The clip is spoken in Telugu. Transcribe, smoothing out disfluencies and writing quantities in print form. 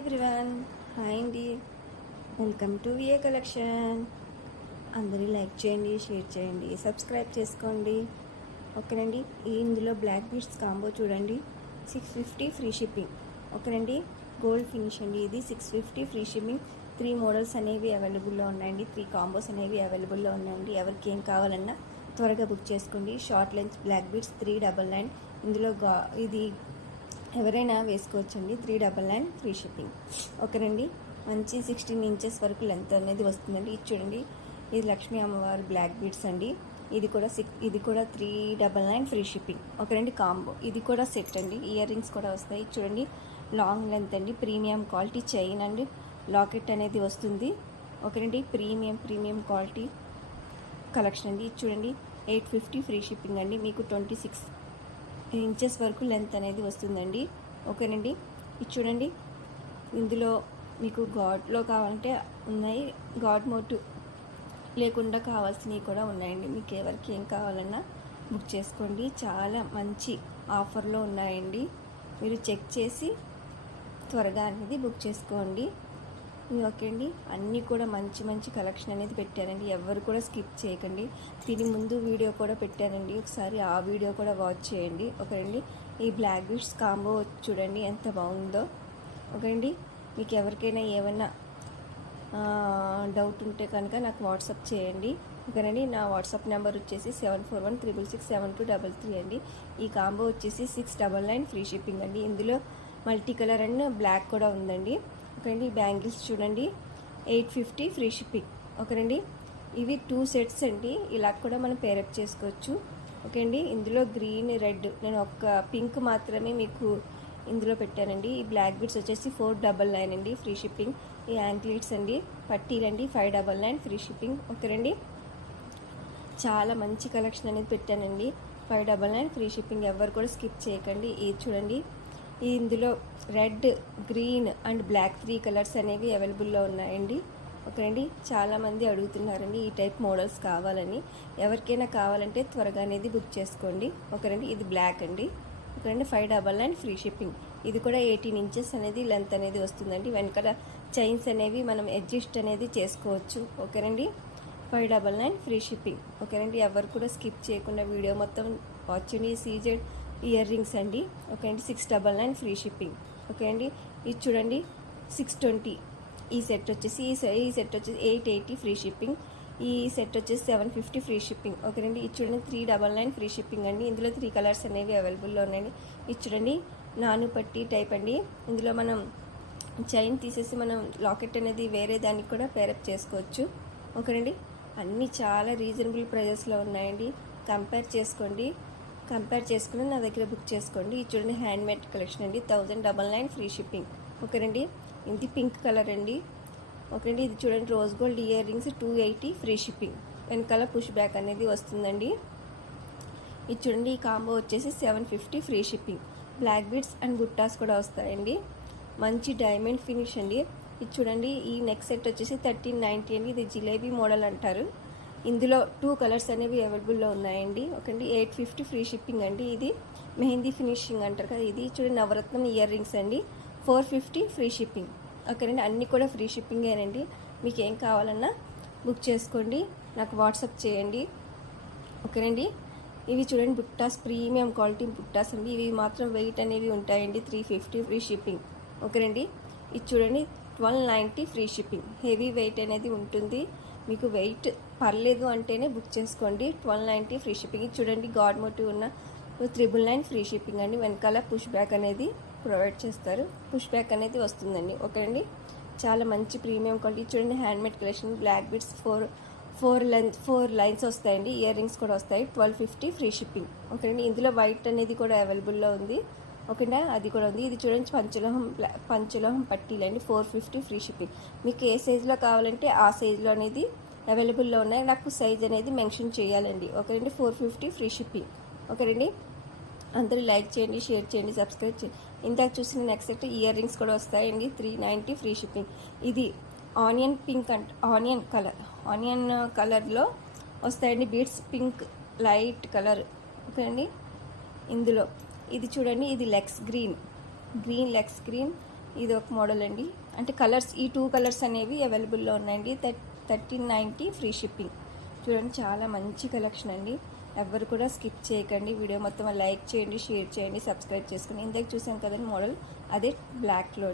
ఎవ్రీవన్, హాయ్ అండి. Welcome to VA collection. అందరూ లైక్ చేయండి, షేర్ చేయండి, సబ్స్క్రైబ్ చేసుకోండి. ఓకేనండి. ఇందులో బ్లాక్ బీడ్స్ కాంబో చూడండి, 650 ఫ్రీ షిప్పింగ్. ఓకేనండి. గోల్డ్ ఫినిష్ అండి, ఇది 650 ఫ్రీ షిప్పింగ్. 3 మోడల్స్ అనేవి అవైలబుల్లో ఉన్నాయండి, 3 కాంబోస్ అనేవి అవైలబుల్లో ఉన్నాయండి. ఎవరికి ఏం కావాలన్నా త్వరగా బుక్ చేసుకోండి. Short lens black beads 399. ఇందులో ఇది ఎవరైనా వేసుకోవచ్చండి. 399 ఫ్రీ షిప్పింగ్. ఓకేనండి. మంచి 16 ఇంచెస్ వరకు లెంత్ అనేది వస్తుందండి. ఇది చూడండి, ఇది లక్ష్మీ అమ్మవారి బ్లాక్ బీడ్స్ అండి. ఇది కూడా 399 ఫ్రీ షిప్పింగ్. ఓకేనండి. కాంబో ఇది కూడా సెట్ అండి. ఇయర్ రింగ్స్ కూడా వస్తాయి. చూడండి, లాంగ్ లెంత్ అండి, ప్రీమియం క్వాలిటీ చైన్ అండి, లాకెట్ అనేది వస్తుంది. ఓకేనండి. ప్రీమియం క్వాలిటీ కలెక్షన్ అండి. ఇది చూడండి, 850 ఫ్రీ షిప్పింగ్ అండి. మీకు 26 ఇంచెస్ వరకు లెంత్ అనేది వస్తుందండి. ఓకేనండి. ఇది చూడండి, ఇందులో మీకు గాడ్లో కావాలంటే ఉన్నాయి, గాడ్ మోటు లేకుండా కావాల్సినవి కూడా ఉన్నాయండి. మీకు ఎవరికి ఏం కావాలన్నా బుక్ చేసుకోండి. చాలా మంచి ఆఫర్లో ఉన్నాయండి. మీరు చెక్ చేసి త్వరగా అనేది బుక్ చేసుకోండి. ఓకే అండి. అన్నీ కూడా మంచి కలెక్షన్ అనేది పెట్టానండి. ఎవరు కూడా స్కిప్ చేయకండి. దీని ముందు వీడియో కూడా పెట్టానండి, ఒకసారి ఆ వీడియో కూడా వాచ్ చేయండి. ఓకే అండి. ఈ బ్లాక్ బీడ్స్ కాంబో చూడండి ఎంత బాగుందో. ఓకే అండి. మీకు ఎవరికైనా ఏమన్నా డౌట్ ఉంటే కనుక నాకు వాట్సాప్ చేయండి. ఓకేనండి. నా వాట్సాప్ నెంబర్ వచ్చేసి 7416672233 అండి. ఈ కాంబో వచ్చేసి 699 ఫ్రీ షిప్పింగ్ అండి. ఇందులో మల్టీ కలర్ అండ్ బ్లాక్ కూడా ఉందండి. ఓకేనండి. బ్యాంగిల్స్ చూడండి, 850 ఫ్రీ షిప్పింగ్. ఓకేనండి. ఇవి 2 సెట్స్ అండి. ఇలా కూడా మనం పేరప్ చేసుకోవచ్చు. ఓకే అండి. ఇందులో గ్రీన్, రెడ్, నేను ఒక్క పింక్ మాత్రమే మీకు ఇందులో పెట్టానండి. ఈ బ్లాక్ బీడ్స్ వచ్చేసి 499 అండి ఫ్రీ షిప్పింగ్. ఈ యాంక్లెట్స్ అండి, పట్టీలండి 599 ఫ్రీ షిప్పింగ్. ఓకేనండి. చాలా మంచి కలెక్షన్ అనేది పెట్టానండి. 599 ఫ్రీ షిప్పింగ్. ఎవరు కూడా స్కిప్ చేయకండి. ఇది చూడండి, ఇందులో red, green and black 3 colours అనేవి అవైలబుల్లో ఉన్నాయండి. ఓకేనండి. చాలామంది అడుగుతున్నారండి ఈ టైప్ మోడల్స్ కావాలని. ఎవరికైనా కావాలంటే త్వరగా అనేది బుక్ చేసుకోండి. ఓకేనండి. ఇది బ్లాక్ అండి. ఓకేనండి. 599 ఫ్రీ షిప్పింగ్. ఇది కూడా 18 ఇంచెస్ అనేది లెంత్ అనేది వస్తుందండి. వెనకాల చైన్స్ అనేవి మనం అడ్జస్ట్ అనేది చేసుకోవచ్చు. ఓకేనండి. 599 ఫ్రీ షిప్పింగ్. ఓకేనండి. ఎవరు కూడా స్కిప్ చేయకుండా వీడియో మొత్తం వాచ్ చేయండి. సీజెడ్ ఇయర్ రింగ్స్ అండి. ఓకే అండి. 699 ఫ్రీ షిప్పింగ్. ఓకే అండి. ఇది చూడండి, 620. ఈ సెట్ వచ్చేసి 880 ఫ్రీ షిప్పింగ్. ఈ సెట్ వచ్చేసి 750 ఫ్రీ షిప్పింగ్. ఓకేనండి. ఇది చూడండి, 399 ఫ్రీ షిప్పింగ్ అండి. ఇందులో 3 కలర్స్ అనేవి అవైలబుల్లో ఉన్నాయండి. ఇది చూడండి, నాను పట్టి టైప్ అండి. ఇందులో మనం చైన్ తీసేసి మనం లాకెట్ అనేది వేరే దానికి కూడా పేరప్ చేసుకోవచ్చు. ఓకేనండి. అన్నీ చాలా రీజనబుల్ ప్రైజెస్లో ఉన్నాయండి. కంపేర్ చేసుకుని నా దగ్గర బుక్ చేసుకోండి. ఇది చూడండి, హ్యాండ్ మేడ్ కలెక్షన్ అండి. 1099 ఫ్రీ షిప్పింగ్. ఓకేనండి. ఇది పింక్ కలర్ అండి. ఓకేనండి. ఇది చూడండి, rose gold ear rings 280 free shipping. వెనకాల పుష్ బ్యాక్ అనేది వస్తుందండి. ఇది చూడండి, ఈ కాంబో వచ్చేసి 750 free shipping. Black beads and బుట్టాస్ కూడా వస్తాయండి. మంచి డైమండ్ ఫినిష్ అండి. ఇది చూడండి, ఈ నెక్ సెట్ వచ్చేసి 1390 అండి. ఇది జిలేబీ మోడల్ అంటారు. ఇందులో 2 కలర్స్ అనేవి అవైలబుల్లో ఉన్నాయండి. ఓకేండి. 850 ఫ్రీ షిప్పింగ్ అండి. ఇది మెహందీ ఫినిషింగ్ అంటారు కదా. ఇది చూడండి, నవరత్నం ఇయర్ రింగ్స్ అండి. 450 ఫ్రీ షిప్పింగ్. ఓకేనండి. అన్నీ కూడా ఫ్రీ షిప్పింగేనండి. మీకు ఏం కావాలన్నా బుక్ చేసుకోండి, నాకు వాట్సాప్ చేయండి. ఓకేనండి. ఇవి చూడండి, బుట్టాస్ ప్రీమియం క్వాలిటీ బుట్టాస్ అండి. ఇవి మాత్రం వెయిట్ అనేవి ఉంటాయండి. 350 ఫ్రీ షిప్పింగ్. ఓకేనండి. ఇది చూడండి, 1290 ఫ్రీ షిప్పింగ్. హెవీ వెయిట్ అనేది ఉంటుంది. మీకు వెయిట్ పర్లేదు అంటేనే బుక్ చేసుకోండి. 1290 ఫ్రీ షిప్పింగ్. చూడండి, గాడ్ మోటివ్ ఉన్న 399 ఫ్రీ షిప్పింగ్ అండి. వెనకాల పుష్ బ్యాక్ అనేది ప్రొవైడ్ చేస్తారు. పుష్ బ్యాక్ అనేది వస్తుందండి. ఓకే అండి. చాలా మంచి ప్రీమియం క్వాలిటీ. చూడండి, handmade collection. Black beads 4 lines వస్తాయండి. ఇయర్ రింగ్స్ కూడా వస్తాయి. 1250 ఫ్రీ షిప్పింగ్. ఓకే అండి. ఇందులో వైట్ అనేది కూడా అవైలబుల్లో ఉంది. ఓకేనా, అది కూడా ఉంది. ఇది చూడండి, పంచలోహం పట్టీలండి. 450 ఫ్రీ షిప్పింగ్. మీకు ఏ సైజులో కావాలంటే ఆ సైజులో అనేది అవైలబుల్లో ఉన్నాయి. నాకు సైజ్ అనేది మెన్షన్ చేయాలండి. ఓకేనండి. 450 ఫ్రీ షిప్పింగ్. ఓకేనండి. అందరూ లైక్ చేయండి, షేర్ చేయండి, సబ్స్క్రైబ్ చేయండి. ఇందాక చూసిన నెక్స్ట్ సెట్ ఇయర్ రింగ్స్ కూడా వస్తాయండి. 390 ఫ్రీ షిప్పింగ్. ఇది ఆనియన్ పింక్ ఆనియన్ కలర్లో వస్తాయండి. Beads pink light colour. Okay అండి. ఇందులో ఇది చూడండి, ఇది లెక్స్ గ్రీన్ లెక్స్ గ్రీన్ ఇది ఒక మోడల్ అండి. అంటే కలర్స్, ఈ 2 కలర్స్ అనేవి అవైలబుల్లో ఉన్నాయండి. 1390 ఫ్రీ షిప్పింగ్. చూడండి చాలా మంచి కలెక్షన్ అండి. ఎవరు కూడా స్కిప్ చేయకండి. వీడియో మొత్తం లైక్ చేయండి, షేర్ చేయండి, సబ్స్క్రైబ్ చేసుకుని. ఇందాక చూసాం కదండి మోడల్, అదే బ్లాక్లో